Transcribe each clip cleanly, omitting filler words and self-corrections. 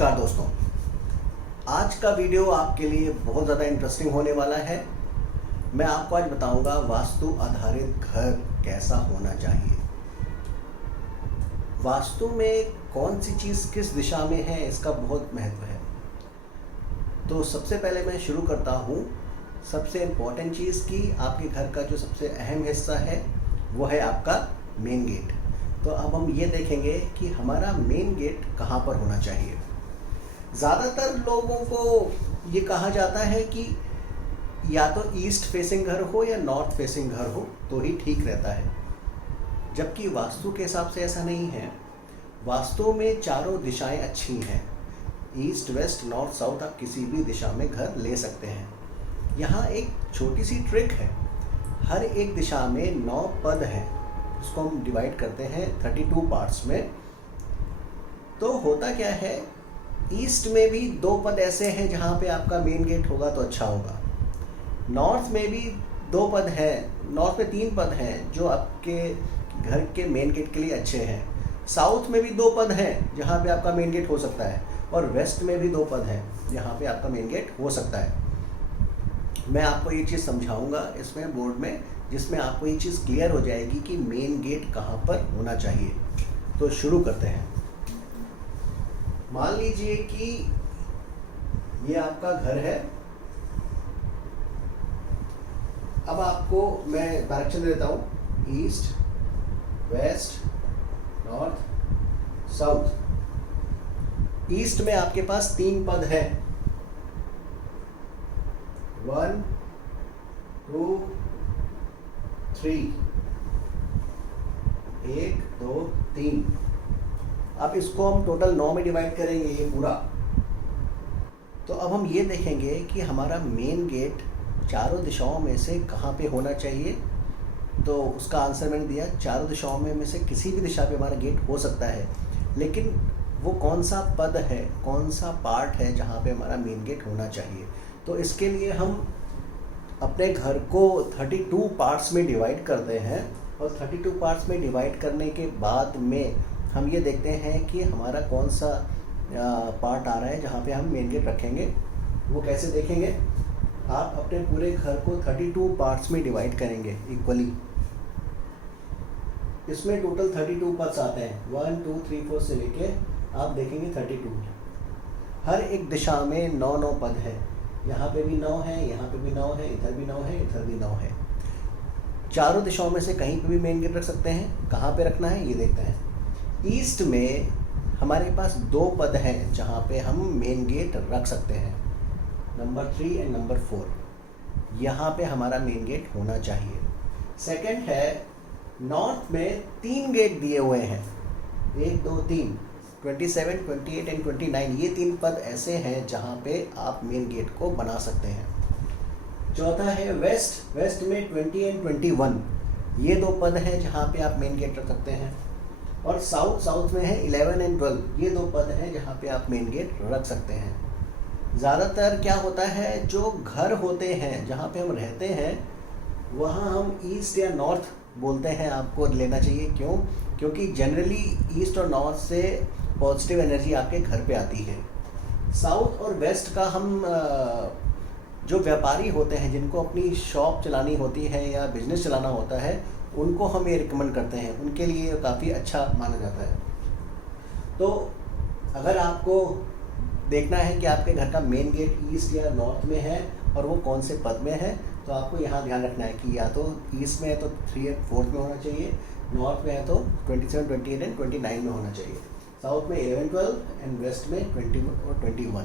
नमस्कार दोस्तों, आज का वीडियो आपके लिए बहुत ज़्यादा इंटरेस्टिंग होने वाला है। मैं आपको आज बताऊंगा वास्तु आधारित घर कैसा होना चाहिए। वास्तु में कौन सी चीज़ किस दिशा में है, इसका बहुत महत्व है। तो सबसे पहले मैं शुरू करता हूँ सबसे इम्पोर्टेंट चीज़ की। आपके घर का जो सबसे अहम हिस्सा है वो है आपका मेन गेट। तो अब हम ये देखेंगे कि हमारा मेन गेट कहाँ पर होना चाहिए। ज़्यादातर लोगों को ये कहा जाता है कि या तो ईस्ट फेसिंग घर हो या नॉर्थ फेसिंग घर हो तो ही ठीक रहता है, जबकि वास्तु के हिसाब से ऐसा नहीं है। वास्तु में चारों दिशाएं अच्छी हैं। ईस्ट, वेस्ट, नॉर्थ, साउथ, आप किसी भी दिशा में घर ले सकते हैं। यहाँ एक छोटी सी ट्रिक है। हर एक दिशा में 9 पद हैं, उसको हम डिवाइड करते हैं 32 पार्ट्स में। तो होता क्या है, ईस्ट में भी 2 पद ऐसे हैं जहाँ पे आपका मेन गेट होगा तो अच्छा होगा। नॉर्थ में भी 2 पद हैं, नॉर्थ में 3 पद हैं जो आपके घर के मेन गेट के लिए अच्छे हैं। साउथ में भी 2 पद हैं जहाँ पे आपका मेन गेट हो सकता है, और वेस्ट में भी 2 पद हैं जहाँ पे आपका मेन गेट हो सकता है। मैं आपको ये चीज़ समझाऊंगा इसमें बोर्ड में, जिसमें आपको ये चीज़ क्लियर हो जाएगी कि मेन गेट कहाँ पर होना चाहिए। तो शुरू करते हैं। मान लीजिए कि ये आपका घर है। अब आपको मैं डायरेक्शन दे देता हूँ, east, west, north, south. East में आपके पास 3 पद हैं, 1 2 3, 1 2 3। अब इसको हम टोटल 9 में डिवाइड करेंगे ये पूरा। तो अब हम ये देखेंगे कि हमारा मेन गेट चारों दिशाओं में से कहाँ पे होना चाहिए। तो उसका आंसर मैंने दिया, चारों दिशाओं में से किसी भी दिशा पे हमारा गेट हो सकता है, लेकिन वो कौन सा पद है, कौन सा पार्ट है जहाँ पे हमारा मेन गेट होना चाहिए। तो इसके लिए हम अपने घर को 32 पार्ट्स में डिवाइड करते हैं, और 32 पार्ट्स में डिवाइड करने के बाद में हम ये देखते हैं कि हमारा कौन सा पार्ट आ रहा है जहाँ पे हम मेन गेट रखेंगे। वो कैसे देखेंगे, आप अपने पूरे घर को 32 पार्ट्स में डिवाइड करेंगे इक्वली। इसमें टोटल 32 पार्ट्स आते हैं, 1 2 3 4 से लेके आप देखेंगे 32। हर एक दिशा में 9 पद हैं। यहाँ पे भी 9 है, यहाँ पे भी 9 है, इधर भी 9 है, इधर भी 9 है। चारों दिशाओं में से कहीं पे भी मेन गेट रख सकते हैं। कहाँ पे रखना है ये देखते हैं। ईस्ट में हमारे पास 2 पद हैं जहाँ पे हम मेन गेट रख सकते हैं, नंबर 3 एंड नंबर 4। यहाँ पे हमारा मेन गेट होना चाहिए। सेकंड है, नॉर्थ में 3 गेट दिए हुए हैं, 1 2 3, 27, 28 एंड 29। ये 3 पद ऐसे हैं जहाँ पे आप मेन गेट को बना सकते हैं। चौथा है वेस्ट। वेस्ट में 20 एंड 21, ये 2 पद हैं जहाँ पे आप मेन गेट रख सकते हैं। और साउथ, साउथ में है 11 एंड 12, ये 2 पद हैं जहाँ पे आप मेन गेट रख सकते हैं। ज़्यादातर क्या होता है, जो घर होते हैं जहाँ पे हम रहते हैं वहाँ हम ईस्ट या नॉर्थ बोलते हैं, आपको लेना चाहिए। क्यों? क्योंकि जनरली ईस्ट और नॉर्थ से पॉजिटिव एनर्जी आपके घर पे आती है। साउथ और वेस्ट का हम जो व्यापारी होते हैं, जिनको अपनी शॉप चलानी होती है या बिजनेस चलाना होता है, उनको हम ये रिकमेंड करते हैं, उनके लिए काफ़ी अच्छा माना जाता है। तो अगर आपको देखना है कि आपके घर का मेन गेट ईस्ट या नॉर्थ में है और वो कौन से पद में है, तो आपको यहाँ ध्यान रखना है कि या तो ईस्ट में है तो 3 और 4 में होना चाहिए, नॉर्थ में है तो 27, 28 एंड 29 में होना चाहिए, साउथ में 11, 12 एंड वेस्ट में 20 और 21।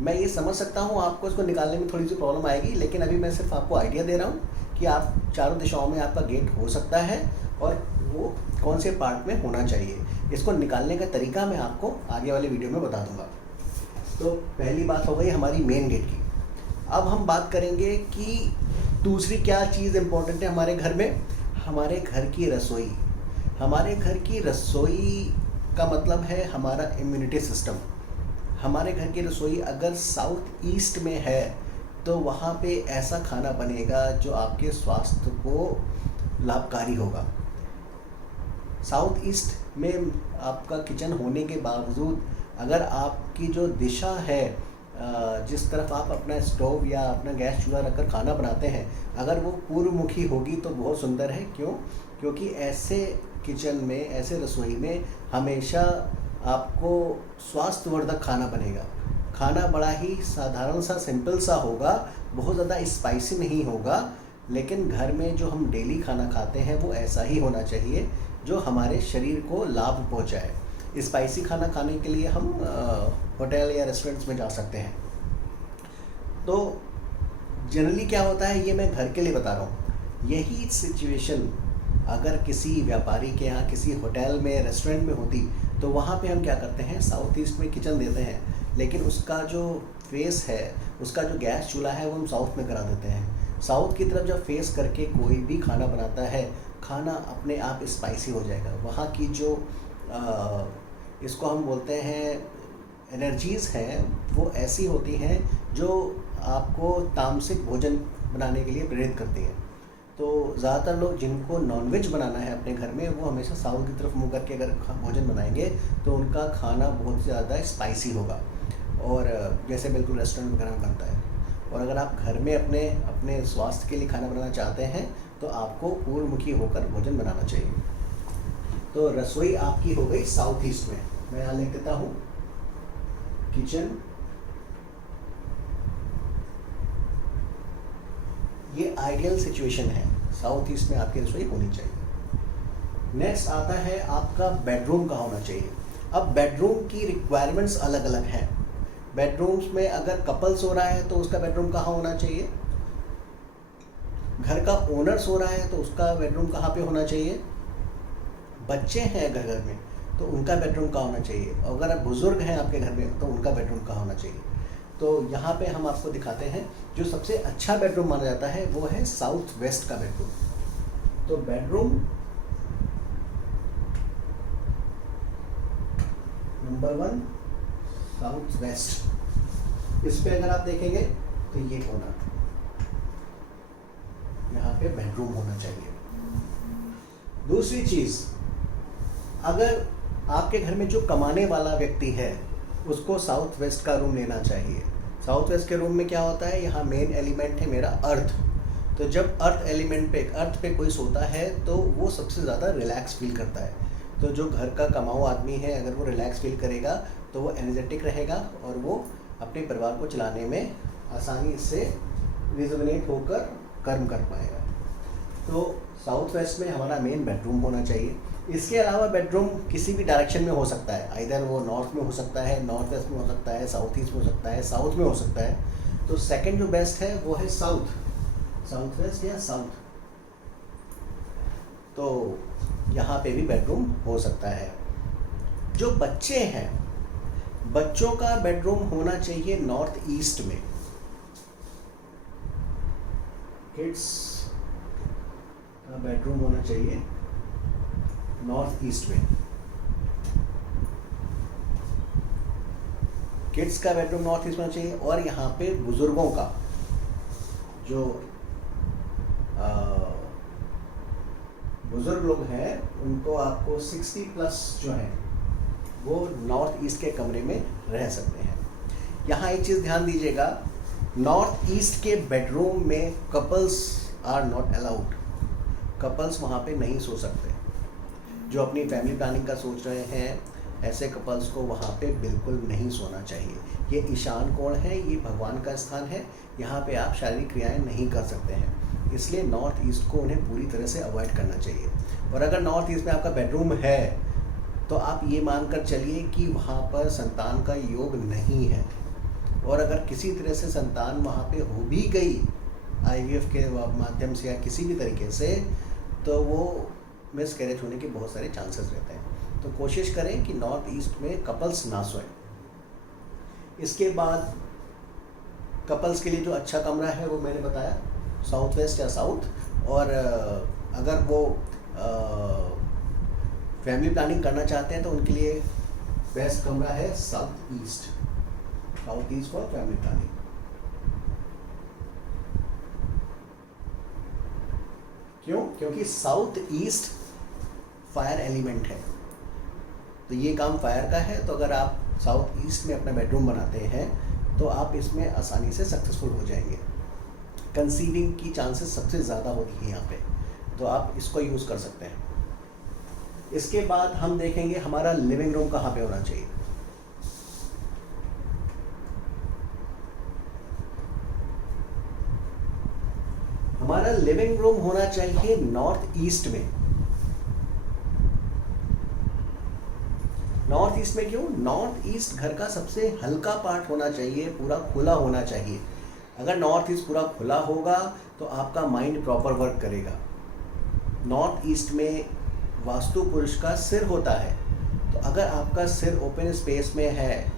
मैं ये समझ सकता हूँ आपको इसको निकालने में थोड़ी सी प्रॉब्लम आएगी, लेकिन अभी मैं सिर्फ आपको आइडिया दे रहा हूँ कि आप चारों दिशाओं में आपका गेट हो सकता है और वो कौन से पार्ट में होना चाहिए। इसको निकालने का तरीका मैं आपको आगे वाले वीडियो में बता दूंगा। तो पहली बात हो गई हमारी मेन गेट की। अब हम बात करेंगे कि दूसरी क्या चीज़ इम्पोर्टेंट है हमारे घर में। हमारे घर की रसोई। हमारे घर की रसोई का मतलब है हमारा इम्यूनिटी सिस्टम। हमारे घर की रसोई अगर साउथ ईस्ट में है तो वहाँ पे ऐसा खाना बनेगा जो आपके स्वास्थ्य को लाभकारी होगा। साउथ ईस्ट में आपका किचन होने के बावजूद अगर आपकी जो दिशा है, जिस तरफ आप अपना स्टोव या अपना गैस चूल्हा रखकर खाना बनाते हैं, अगर वो पूर्वमुखी होगी तो बहुत सुंदर है। क्यों? क्योंकि ऐसे किचन में, ऐसे रसोई में हमेशा आपको स्वास्थ्यवर्धक खाना बनेगा। खाना बड़ा ही साधारण सा, सिंपल सा होगा, बहुत ज़्यादा स्पाइसी नहीं होगा, लेकिन घर में जो हम डेली खाना खाते हैं वो ऐसा ही होना चाहिए जो हमारे शरीर को लाभ पहुंचाए। स्पाइसी खाना खाने के लिए हम होटल या रेस्टोरेंट्स में जा सकते हैं। तो जनरली क्या होता है, ये मैं घर के लिए बता रहा हूँ, यही सिचुएशन अगर किसी व्यापारी के यहाँ, किसी होटल में, रेस्टोरेंट में होती तो वहाँ पे हम क्या करते हैं, साउथ ईस्ट में किचन देते हैं, लेकिन उसका जो फेस है, उसका जो गैस चूल्हा है वो हम साउथ में करा देते हैं। साउथ की तरफ जब फेस करके कोई भी खाना बनाता है, खाना अपने आप स्पाइसी हो जाएगा। वहाँ की जो इसको हम बोलते हैं एनर्जीज़ हैं, वो ऐसी होती हैं जो आपको तामसिक भोजन बनाने के लिए प्रेरित करती हैं। तो ज़्यादातर लोग जिनको नॉनवेज बनाना है अपने घर में, वो हमेशा साउथ की तरफ मुँह करके अगर भोजन बनाएंगे तो उनका खाना बहुत ज़्यादा स्पाइसी होगा, और जैसे बिल्कुल रेस्टोरेंट वगैरह में बनता है। और अगर आप घर में अपने स्वास्थ्य के लिए खाना बनाना चाहते हैं तो आपको पूर्वमुखी होकर भोजन बनाना चाहिए। तो रसोई आपकी हो गई साउथ ईस्ट में। मैं यहाँ लिख देता हूँ किचन, ये आइडियल सिचुएशन है, साउथ ईस्ट में आपकी रसोई होनी चाहिए। नेक्स्ट आता है आपका बेडरूम कहाँ होना चाहिए। अब बेडरूम की रिक्वायरमेंट्स अलग अलग हैं। बेडरूम्स में अगर कपल्स हो रहा है तो उसका बेडरूम कहाँ होना चाहिए, घर का ओनर सो रहा है तो उसका बेडरूम कहाँ पे होना चाहिए, बच्चे हैं घर में तो उनका बेडरूम कहाँ होना चाहिए, और अगर बुजुर्ग हैं आपके घर में तो उनका बेडरूम कहाँ होना चाहिए। तो यहाँ पे हम आपको दिखाते हैं जो सबसे अच्छा बेडरूम माना जाता है वो है साउथ वेस्ट का बेडरूम। तो बेडरूम नंबर 1 साउथ वेस्ट। इस पे अगर आप देखेंगे तो ये होना, यहाँ पे बेडरूम होना चाहिए। दूसरी चीज, अगर आपके घर में जो कमाने वाला व्यक्ति है उसको साउथ वेस्ट का रूम लेना चाहिए। साउथ वेस्ट के रूम में क्या होता है, यहाँ मेन एलिमेंट है मेरा अर्थ। तो जब अर्थ पे कोई सोता है तो वो सबसे ज़्यादा रिलैक्स फील करता है। तो जो घर का कमाऊ आदमी है, अगर वो रिलैक्स फील करेगा तो वो एनर्जेटिक रहेगा और वो अपने परिवार को चलाने में आसानी से रिजुविनेट होकर कर्म कर पाएगा। तो साउथ वेस्ट में हमारा मेन बेडरूम होना चाहिए। इसके अलावा बेडरूम किसी भी डायरेक्शन में हो सकता है, आइदर वो नॉर्थ में हो सकता है, नॉर्थ वेस्ट में हो सकता है, साउथ ईस्ट में हो सकता है, साउथ में हो सकता है। तो सेकंड जो बेस्ट है वो है साउथ वेस्ट या साउथ। तो यहाँ पे भी बेडरूम हो सकता है। जो बच्चे हैं, बच्चों का बेडरूम होना चाहिए नॉर्थ ईस्ट में। किड्स का बेडरूम होना चाहिए नॉर्थ ईस्ट में। किड्स का बेडरूम नॉर्थ ईस्ट में होना चाहिए। और यहाँ पे बुजुर्गों का, जो बुजुर्ग लोग हैं, उनको आपको 60+ जो हैं वो नॉर्थ ईस्ट के कमरे में रह सकते हैं। यहाँ एक चीज़ ध्यान दीजिएगा, नॉर्थ ईस्ट के बेडरूम में couples are not allowed. Couples वहाँ पे नहीं सो सकते। जो अपनी फैमिली प्लानिंग का सोच रहे हैं, ऐसे कपल्स को वहाँ पे बिल्कुल नहीं सोना चाहिए। ये ईशान कोण है, ये भगवान का स्थान है, यहाँ पे आप शारीरिक क्रियाएं नहीं कर सकते हैं। इसलिए नॉर्थ ईस्ट को उन्हें पूरी तरह से अवॉइड करना चाहिए। और अगर नॉर्थ ईस्ट में आपका बेडरूम है तो आप ये मानकर चलिए कि वहाँ पर संतान का योग नहीं है। और अगर किसी तरह से संतान वहाँ पे हो भी गई IVF के माध्यम से या किसी भी तरीके से, तो वो मिसकैरेज होने के बहुत सारे चांसेस रहते हैं। तो कोशिश करें कि नॉर्थ ईस्ट में कपल्स ना सोएं। इसके बाद कपल्स के लिए जो अच्छा कमरा है वो मैंने बताया, साउथ वेस्ट या साउथ। और अगर वो फैमिली प्लानिंग करना चाहते हैं तो उनके लिए बेस्ट कमरा है south east for family planning. क्यों? क्योंकि साउथ ईस्ट फायर एलिमेंट है, तो ये काम फायर का है। तो अगर आप साउथ ईस्ट में अपना बेडरूम बनाते हैं तो आप इसमें आसानी से सक्सेसफुल हो जाएंगे। कंसीविंग की चांसेस सबसे ज़्यादा होती है यहाँ पे, तो आप इसको यूज़ कर सकते हैं। इसके बाद हम देखेंगे हमारा लिविंग रूम कहाँ पे होना चाहिए। हमारा लिविंग रूम होना चाहिए नॉर्थ ईस्ट में। नॉर्थ ईस्ट में क्यों? नॉर्थ ईस्ट घर का सबसे हल्का पार्ट होना चाहिए, पूरा खुला होना चाहिए। अगर नॉर्थ ईस्ट पूरा खुला होगा तो आपका माइंड प्रॉपर वर्क करेगा। नॉर्थ ईस्ट में वास्तु पुरुष का सिर होता है, तो अगर आपका सिर ओपन स्पेस में है,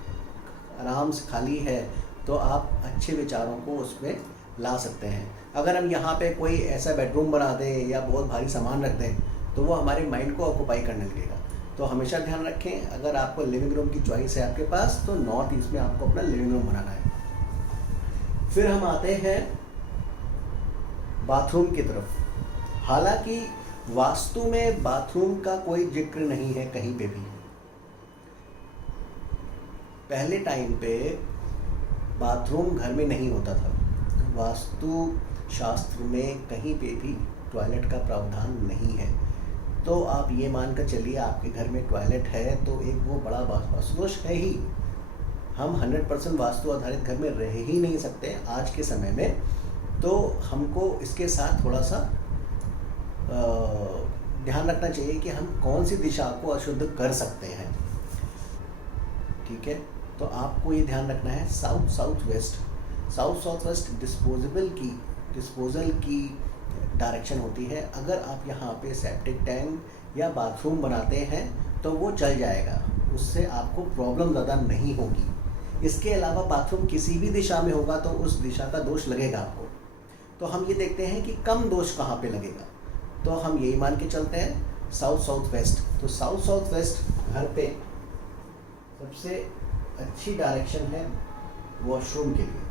आराम से खाली है, तो आप अच्छे विचारों को उसमें ला सकते हैं। अगर हम यहाँ पे कोई ऐसा बेडरूम बना दें या बहुत भारी सामान रख दें तो वो हमारे माइंड को ऑक्यूपाई करने लगेगा। तो हमेशा ध्यान रखें, अगर आपको लिविंग रूम की चॉइस है आपके पास, तो नॉर्थ ईस्ट में आपको अपना लिविंग रूम बनाना है। फिर हम आते हैं बाथरूम की तरफ। हालांकि वास्तु में बाथरूम का कोई जिक्र नहीं है कहीं पे भी। पहले टाइम पे बाथरूम घर में नहीं होता था। वास्तु शास्त्र में कहीं पे भी टॉयलेट का प्रावधान नहीं है। तो आप ये मानकर चलिए आपके घर में टॉयलेट है तो एक वो बड़ा वास्तु दोष है ही। हम 100% वास्तु आधारित घर में रह ही नहीं सकते आज के समय में। तो हमको इसके साथ थोड़ा सा ध्यान रखना चाहिए कि हम कौन सी दिशा को अशुद्ध कर सकते हैं। ठीक है, तो आपको ये ध्यान रखना है south south west. South south west disposal की डायरेक्शन होती है। अगर आप यहाँ पे सेप्टिक टैंक या बाथरूम बनाते हैं तो वो चल जाएगा, उससे आपको प्रॉब्लम ज़्यादा नहीं होगी। इसके अलावा बाथरूम किसी भी दिशा में होगा तो उस दिशा का दोष लगेगा आपको। तो हम ये देखते हैं कि कम दोष कहाँ पे लगेगा, तो हम यही मान के चलते हैं साउथ साउथ वेस्ट। तो साउथ साउथ वेस्ट घर पे सबसे अच्छी डायरेक्शन है वॉशरूम के लिए।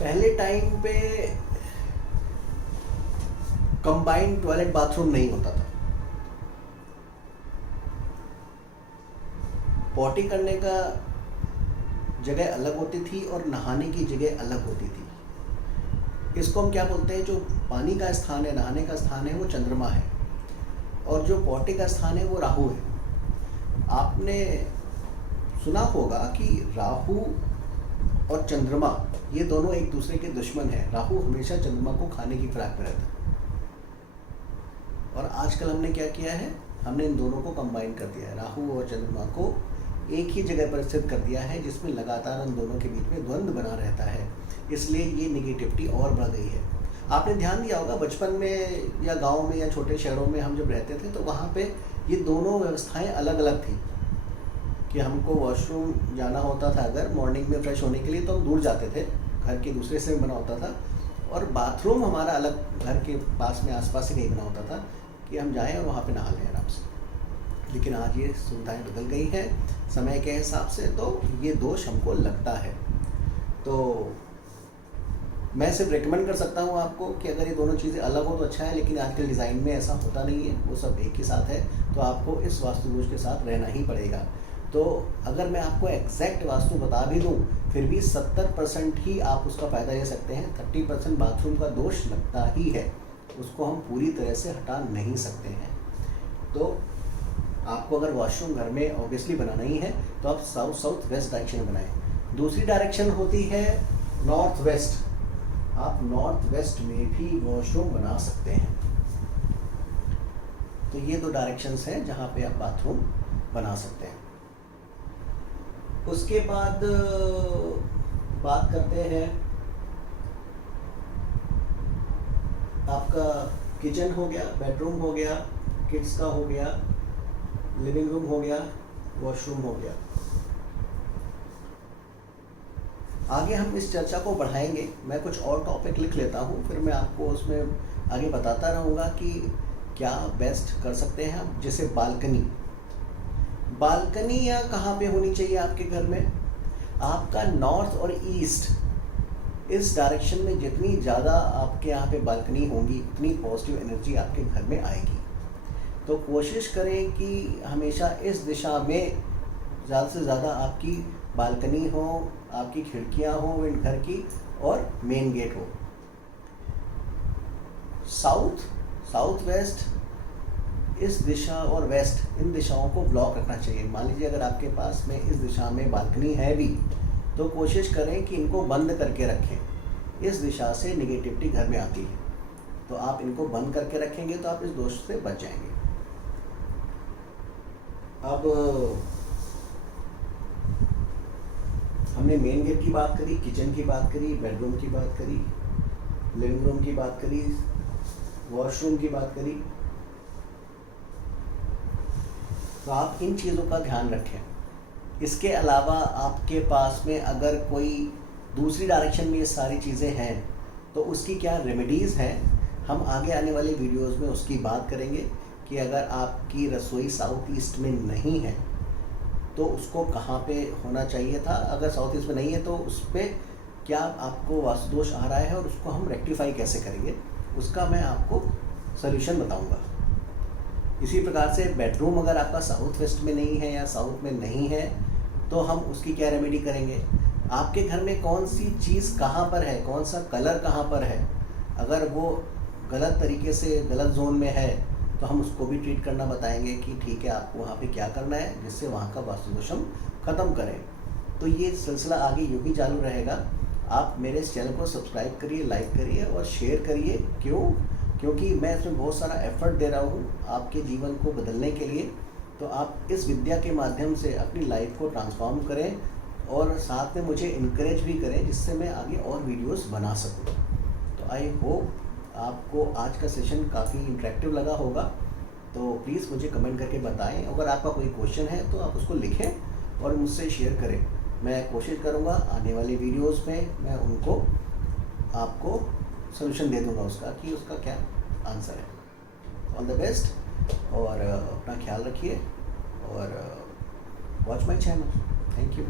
पहले टाइम पे कंबाइंड टॉयलेट बाथरूम नहीं होता था। पॉटी करने का जगह अलग होती थी और नहाने की जगह अलग होती थी। इसको हम क्या बोलते हैं, जो पानी का स्थान है, नहाने का स्थान है, वो चंद्रमा है, और जो पॉटी का स्थान है वो राहु है। आपने सुना होगा कि राहु और चंद्रमा ये दोनों एक दूसरे के दुश्मन हैं। राहु हमेशा चंद्रमा को खाने की फिराक में रहता है, और आजकल हमने क्या किया है, हमने इन दोनों को कंबाइन कर दिया है। राहु और चंद्रमा को एक ही जगह पर स्थित कर दिया है, जिसमें लगातार उन दोनों के बीच में द्वंद्व बना रहता है। इसलिए ये निगेटिविटी और बढ़ गई है। आपने ध्यान दिया होगा बचपन में या गाँव में या छोटे शहरों में हम जब रहते थे तो वहाँ पे ये दोनों व्यवस्थाएं अलग अलग थी कि हमको वॉशरूम जाना होता था अगर मॉर्निंग में फ्रेश होने के लिए तो हम दूर जाते थे, घर के दूसरे से बना होता था, और बाथरूम हमारा अलग घर के पास में आसपास से नहीं बना होता था कि हम जाएं और वहाँ पे नहा लें आराम से। लेकिन आज ये सुविधाएं बदल गई हैं समय के हिसाब से, तो ये दोष हमको लगता है। तो मैं सिर्फ रेकमेंड कर सकता हूँ आपको कि अगर ये दोनों चीज़ें अलग हो तो अच्छा है, लेकिन आजकल डिज़ाइन में ऐसा होता नहीं है, वो सब एक ही साथ है। तो आपको इस वास्तु दोष के साथ रहना ही पड़ेगा। तो अगर मैं आपको एग्जैक्ट वास्तु बता भी दूं, फिर भी 70% ही आप उसका फ़ायदा ले सकते हैं। 30% बाथरूम का दोष लगता ही है, उसको हम पूरी तरह से हटा नहीं सकते हैं। तो आपको अगर वॉशरूम घर में ऑब्वियसली बनाना ही है तो आप साउथ साउथ वेस्ट डायरेक्शन बनाएं। दूसरी डायरेक्शन होती है नॉर्थ वेस्ट। आप नॉर्थ वेस्ट में भी वॉशरूम बना सकते हैं। तो ये दो डायरेक्शंस हैं जहाँ पे आप बाथरूम बना सकते हैं। उसके बाद बात करते हैं आपका किचन हो गया, बेडरूम हो गया, किड्स का हो गया, लिविंग रूम हो गया, वॉशरूम हो गया। आगे हम इस चर्चा को बढ़ाएंगे। मैं कुछ और टॉपिक लिख लेता हूँ, फिर मैं आपको उसमें आगे बताता रहूँगा कि क्या बेस्ट कर सकते हैं हम। जैसे बालकनी या कहाँ पे होनी चाहिए आपके घर में, आपका नॉर्थ और ईस्ट इस डायरेक्शन में जितनी ज़्यादा आपके यहाँ पे बालकनी होंगी उतनी पॉजिटिव एनर्जी आपके घर में आएगी। तो कोशिश करें कि हमेशा इस दिशा में ज़्यादा से ज़्यादा आपकी बालकनी हो, आपकी खिड़कियां हो घर की, और मेन गेट हो। साउथ वेस्ट, इस दिशा और वेस्ट, इन दिशाओं को ब्लॉक रखना चाहिए। मान लीजिए अगर आपके पास में इस दिशा में बालकनी है भी, तो कोशिश करें कि इनको बंद करके रखें। इस दिशा से निगेटिविटी घर में आती है, तो आप इनको बंद करके रखेंगे तो आप इस दोष से बच जाएंगे। अब हमने मेन गेट की बात करी, किचन की बात करी, बेडरूम की बात करी, लिविंग रूम की बात करी, वॉशरूम की बात करी। तो आप इन चीज़ों का ध्यान रखें। इसके अलावा आपके पास में अगर कोई दूसरी डायरेक्शन में ये सारी चीज़ें हैं तो उसकी क्या रेमेडीज़ हैं, हम आगे आने वाले वीडियोस में उसकी बात करेंगे कि अगर आपकी रसोई साउथ ईस्ट में नहीं है तो उसको कहाँ पे होना चाहिए था, अगर साउथ ईस्ट में नहीं है तो उस पर क्या आपको वास्तु दोष आ रहा है और उसको हम रेक्टिफाई कैसे करेंगे, उसका मैं आपको सल्यूशन बताऊंगा। इसी प्रकार से बेडरूम अगर आपका साउथ वेस्ट में नहीं है या साउथ में नहीं है तो हम उसकी क्या रेमेडी करेंगे। आपके घर में कौन सी चीज़ कहाँ पर है, कौन सा कलर कहाँ पर है, अगर वो गलत तरीके से गलत जोन में है तो हम उसको भी ट्रीट करना बताएंगे कि ठीक है आपको वहाँ पे क्या करना है जिससे वहाँ का वास्तु दोष हम ख़त्म करें। तो ये सिलसिला आगे यूँ ही चालू रहेगा। आप मेरे इस चैनल को सब्सक्राइब करिए, लाइक करिए और शेयर करिए। क्योंकि मैं इसमें बहुत सारा एफर्ट दे रहा हूँ आपके जीवन को बदलने के लिए। तो आप इस विद्या के माध्यम से अपनी लाइफ को ट्रांसफॉर्म करें और साथ में मुझे इनकरेज भी करें जिससे मैं आगे और वीडियोस बना सकूं। तो आई होप आपको आज का सेशन काफ़ी इंटरेक्टिव लगा होगा। तो प्लीज़ मुझे कमेंट करके बताएं। अगर आपका कोई क्वेश्चन है तो आप उसको लिखें और मुझसे शेयर करें। मैं कोशिश करूँगा आने वाले वीडियोज़ में मैं उनको आपको सोल्यूशन दे दूँगा उसका कि उसका क्या आंसर है। ऑल द बेस्ट और अपना ख्याल रखिए और watch my channel. Thank you.